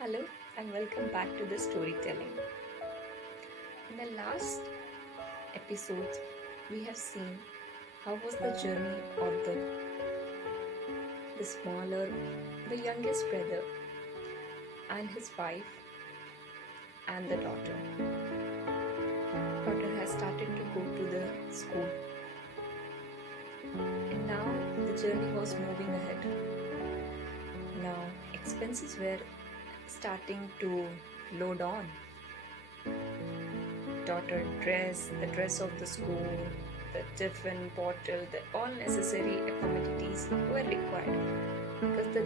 Hello and welcome back to the storytelling. In the last episodes, we have seen how was the journey of the smaller, the youngest brother and his wife and the daughter. Daughter has started to go to the school, and now the journey was moving ahead. Now expenses were starting to load on. Daughter dress, the dress of the school, the tiffin, bottle, the all necessary accommodations were required because the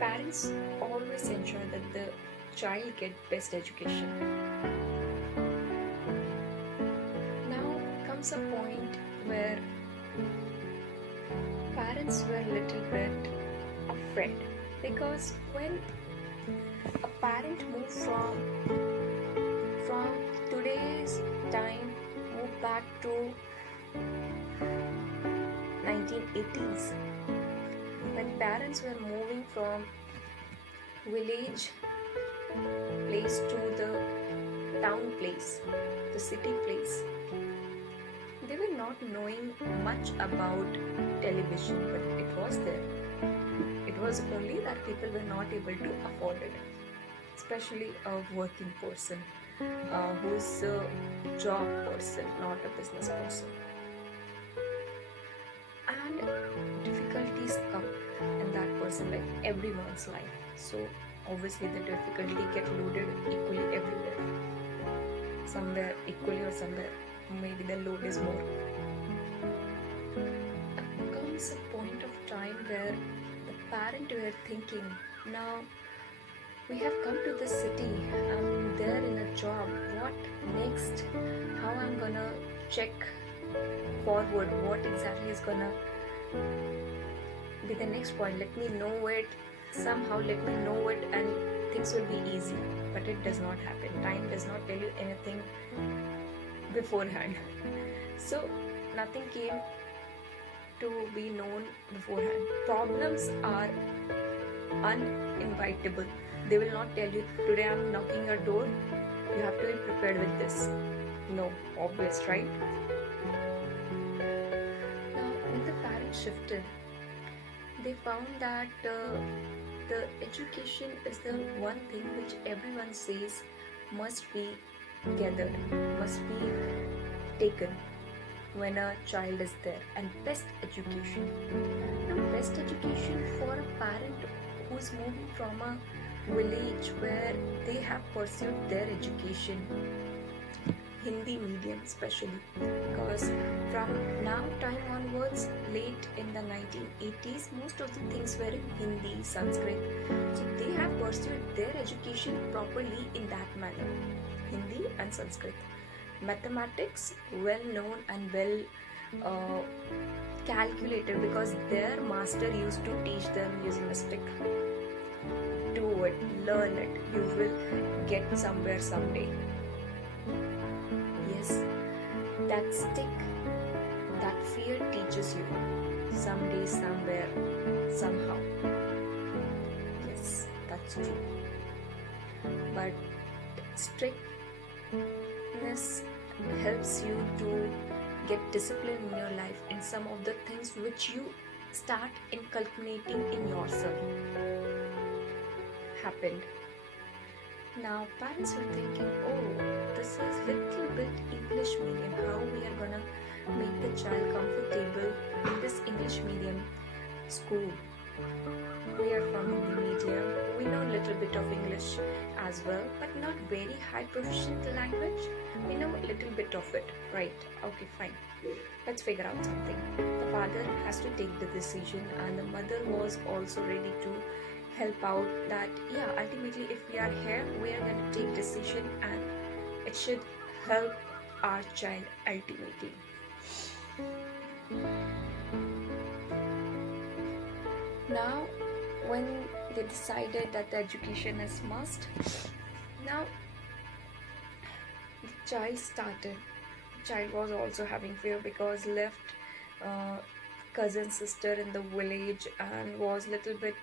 parents always ensure that the child get best education. Now comes a point where parents were a little bit afraid because when a parent moves from today's time move back to 1980s when parents were moving from village place to the town place, the city place. They were not knowing much about television, but it was there. It was only that people were not able to afford it, especially a working person who's a job person, not a business person. And difficulties come in that person, like everyone's life. So obviously the difficulty get loaded equally everywhere. Somewhere equally or somewhere maybe the load is more. Comes a point of time where the parent were thinking, now we have come to the city, I'm there in a job, what next? How I'm gonna check forward, what exactly is gonna be the next point? Let me know it, somehow let me know it, and things will be easy. But it does not happen. Time does not tell you anything beforehand. So nothing came to be known beforehand. Problems are uninvitable. They will not tell you, today I'm knocking your door, you have to be prepared with this. No, obvious, right? Now, when the parents shifted, they found that the education is the one thing which everyone says must be gathered, must be taken when a child is there, and best education. Now, best education for a parent who's moving from a village where they have pursued their education, Hindi medium especially, because from now time onwards, late in the 1980s, most of the things were in Hindi, Sanskrit. So they have pursued their education properly in that manner, Hindi and Sanskrit. Mathematics, well known and well calculated because their master used to teach them using a stick. Do it, learn it, you will get somewhere someday. Yes, that stick, that fear teaches you someday, somewhere, somehow. Yes, that's true. But strictness helps you to get discipline in your life in some of the things which you start inculcating in yourself. Happened. Now parents were thinking, oh, this is little bit English medium. How we are gonna make the child comfortable in this English medium school? We are from Hindi medium. We know a little bit of English as well, but not very high proficient language. We know a little bit of it, right? Okay, fine. Let's figure out something. The father has to take the decision, and the mother was also ready to help out that ultimately if we are here, we are going to take decision and it should help our child ultimately. Now when they decided that the education is must, now the child was also having fear because left cousin sister in the village and was little bit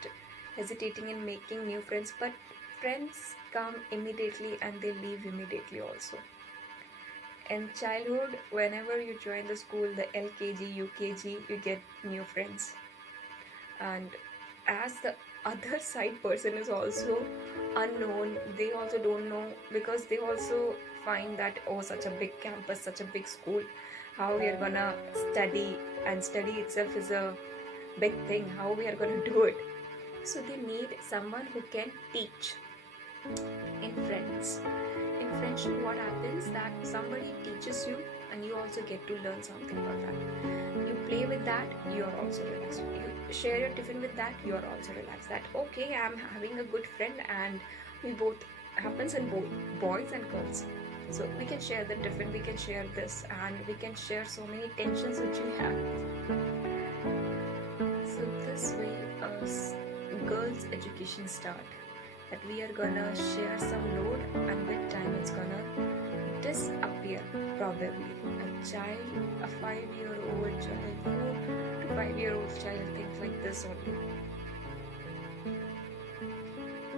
hesitating in making new friends, but friends come immediately and they leave immediately also. In childhood, whenever you join the school, the LKG, UKG, you get new friends. And as the other side person is also unknown, they also don't know, because they also find that, oh, such a big campus, such a big school, how we are gonna study, and study itself is a big thing, how we are gonna do it. So they need someone who can teach. In friends, in friendship, what happens that somebody teaches you and you also get to learn something about that. You play with that, you are also relaxed. You share your tiffin with that, you are also relaxed. That, okay, I'm having a good friend, and we both, happens in both boys and girls. So we can share the tiffin, we can share this, and we can share so many tensions which we have. So this way, girls' education start. That we are gonna share some load, and with time it's gonna disappear probably. A child, a 5-year-old child, 4 to 5-year-old child thinks like this only.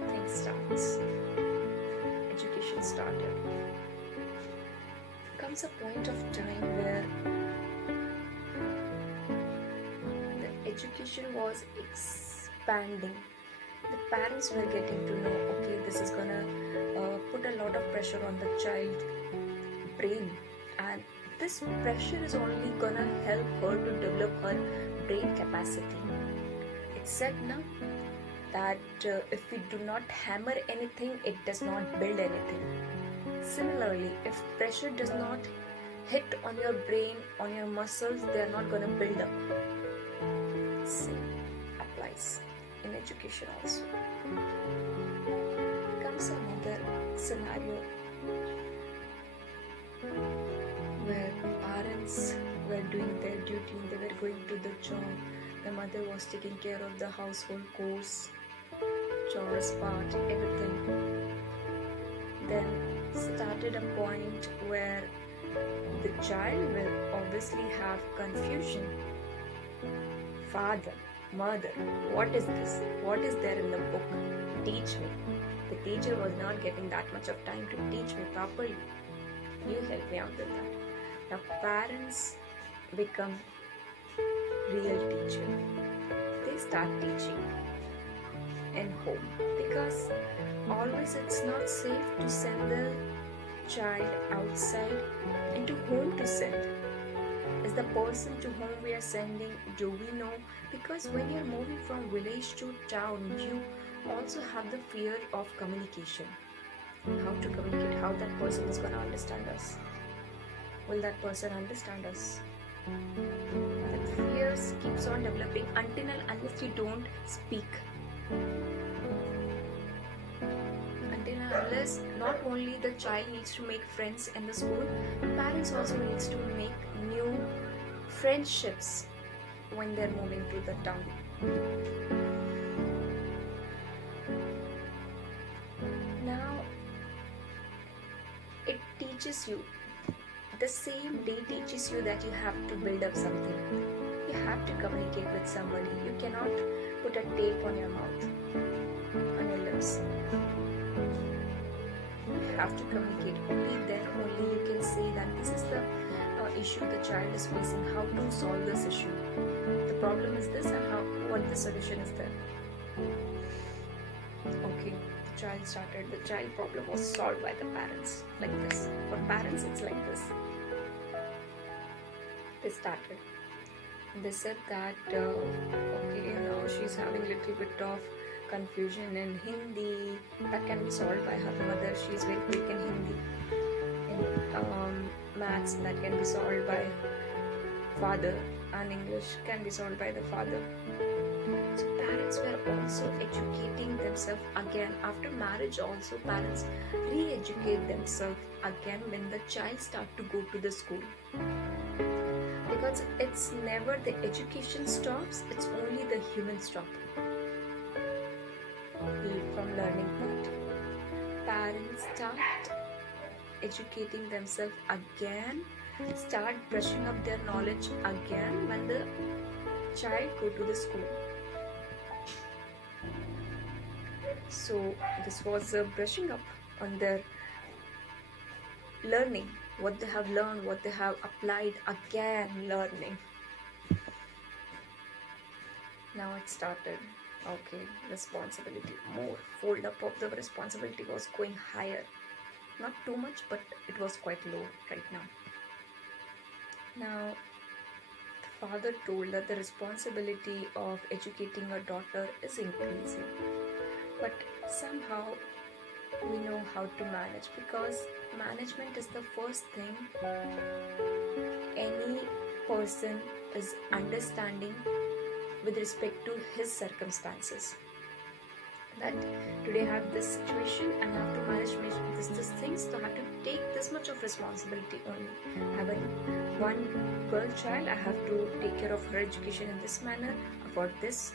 Things starts. Education started. Comes a point of time where the education was expanding. The parents were getting to know, okay, this is gonna put a lot of pressure on the child's brain, and this pressure is only gonna help her to develop her brain capacity. It's said now that if we do not hammer anything, it does not build anything. Similarly, if pressure does not hit on your brain, on your muscles, they are not gonna build up. Same applies in education also. Comes another scenario where parents were doing their duty, they were going to the job, the mother was taking care of the household chores, chores part, everything. Then started a point where the child will obviously have confusion. Father, mother, what is this? What is there in the book? Teach me. The teacher was not getting that much of time to teach me properly. You help me out with that. Now parents become real teacher. They start teaching in home, because always it's not safe to send the child outside into home to send. Is the person to whom we are sending, do we know? Because when you're moving from village to town, you also have the fear of communication. How to communicate, how that person is going to understand us. Will that person understand us? That fear keeps on developing until and unless you don't speak. Until and unless not only the child needs to make friends in the school, parents also needs to make new friendships when they're moving to the town. Now it teaches you, the same day teaches you that you have to build up something. You have to communicate with somebody. You cannot put a tape on your mouth, on your lips. You have to communicate. Only then only you can say that this is the issue the child is facing, how to solve this issue. The problem is this, and what the solution is there. Okay, the child problem was solved by the parents, like this. For parents it's like this. They started. They said that okay, she's having a little bit of confusion in Hindi, that can be solved by her mother. She's very quick in Hindi. In maths, that can be solved by father, and English can be solved by the father. So parents were also educating themselves again. After marriage also, parents re-educate themselves again when the child start to go to the school. Because it's never the education stops, it's only the human stop from learning part. Parents start educating themselves again, start brushing up their knowledge again when the child go to the school. So this was brushing up on their learning, what they have learned, what they have applied, again learning. Now it started. Okay, responsibility, more fold up of the responsibility was going higher. Not too much, but it was quite low right now. Now, the father told that the responsibility of educating a daughter is increasing, but somehow we know how to manage, because management is the first thing any person is understanding with respect to his circumstances. That today I have this situation and I have to manage this things, so I have to take this much of responsibility only. I have one girl child, I have to take care of her education in this manner, afford this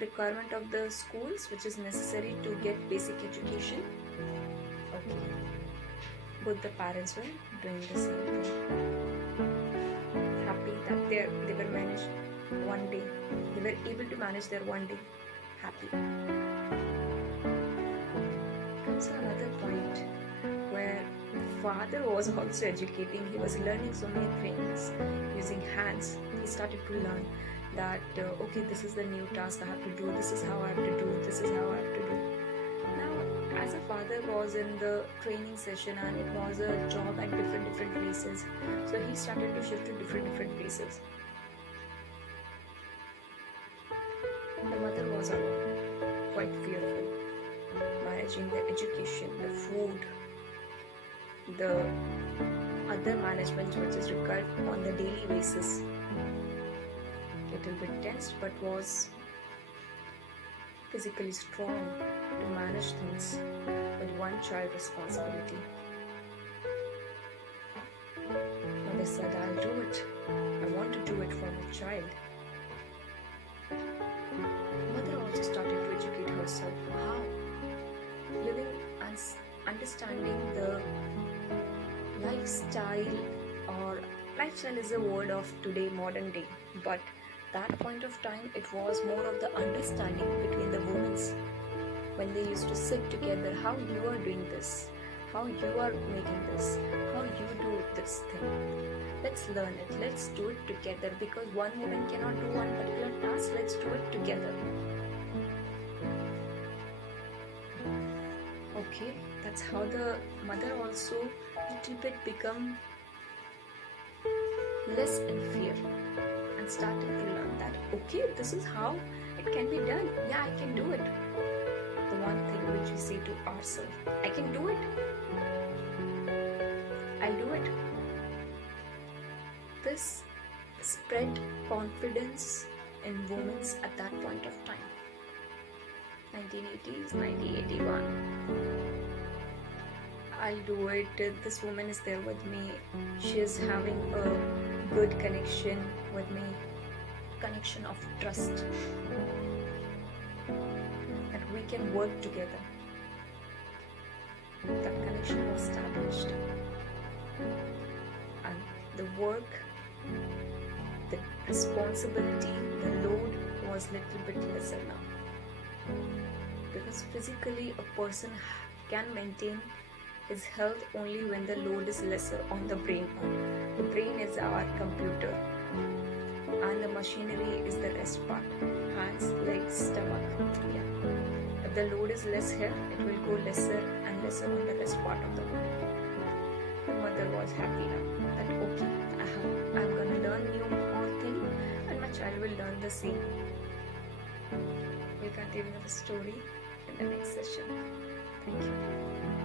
requirement of the schools which is necessary to get basic education. Okay, both the parents were doing the same thing, happy that they were managed one day, they were able to manage their one day, happy. Comes another point where the father was also educating. He was learning so many things using hands. He started to learn that okay, this is the new task I have to do, this is how I have to do, this is how I have to do. Now, as a father was in the training session and it was a job at different places, so he started to shift to different places. The mother was alone, quite fearful, managing the education, the food, the other management which is required on the daily basis. Little bit tense, but was physically strong to manage things with one child responsibility. Mother said, I'll do it. I want to do it for my child. Mother also started to educate herself how living and understanding the lifestyle, or lifestyle is a word of today, modern day, but that point of time it was more of the understanding between the women when they used to sit together, how you are doing this, how you are making this, how you do this thing. Let's learn it, let's do it together, because one woman cannot do one particular task, let's do it together. Okay, that's how the mother also little bit become less in fear and started to learn that okay, this is how it can be done. Yeah, I can do it. The one thing which we say to ourselves, I can do it. I'll do it. This spread confidence in women at that point of time. 1980s, 1981. I'll do it. This woman is there with me. She is having a good connection with me. Connection of trust. That we can work together. That connection was established. And the work, the responsibility, the load was little bit lesser now. Because physically a person can maintain his health only when the load is lesser on the brain. The brain is our computer and the machinery is the rest part, hands, legs, stomach. Yeah. If the load is less here, it will go lesser and lesser on the rest part of the body. The mother was happy now that okay, I'm gonna learn new more thing and my child will learn the same. We'll continue the story in the next session. Thank you.